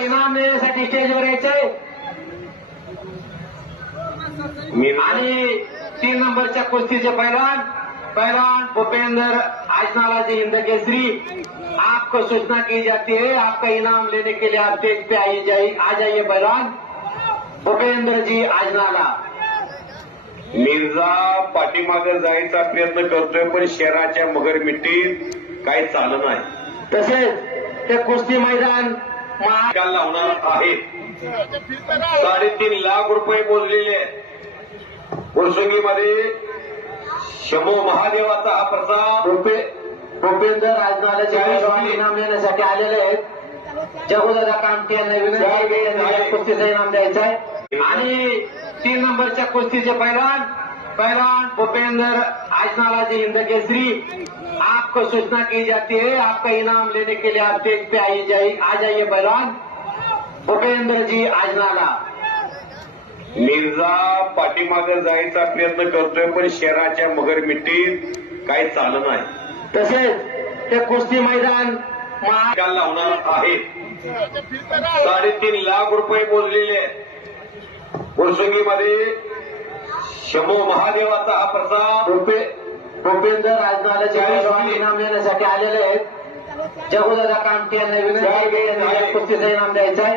इनाम देण्यासाठी स्टेजवर यायचंय आणि 3 नंबरच्या कुस्तीचे पहलवान भूपेंद्र आजनाला जी हिंद केसरी। आपको सूचना की जाती है, आपका इनाम लेने के लिए आप स्टेज पे आ जाइए पहलवान भूपेंद्र जी आजनाला। मिर्झा पाठीमागे जायचा प्रयत्न करतोय, पण शहराच्या मगरमिट्टीत काही चालत नाही। तसेच ते कुस्ती मैदान काल लावणार आहे। 3.5 लाख रुपये मोजलेले वर्सुंगीमध्ये शंभू महादेवाचा हा प्रसाद भूपेंद्र आजनाला इनाम देण्यासाठी आलेले आहेत। जगुदादा कामटे यांना विनंती आहे कुस्तीचं इनाम द्यायचं आहे आणि 3 नंबरच्या कुस्तीचे पहलवान भूपेंद्र आजनाला जी हिंद केसरी। आपको सूचना की जाती है, आपका इनाम लेने के लिए आप स्टेज पे आ जाइए पहलवान भूपेंद्र जी आजनाला। मिर्झा पाठीमागे जायचा प्रयत्न करतोय, पण शहराच्या मगरमिट्टीत काही चालत नाही। तसेच ते कुस्ती मैदान काल लावणार आहे। 3.5 लाख रुपये मोजलेले वर्सुंगीमध्ये शंभू महादेवाचा हा प्रसाद भूपेंद्र आजनाला इनाम देण्यासाठी आलेले आहेत। जगुदादा कामटे यांना विनंती आहे कुस्तीचं इनाम द्यायचं आहे।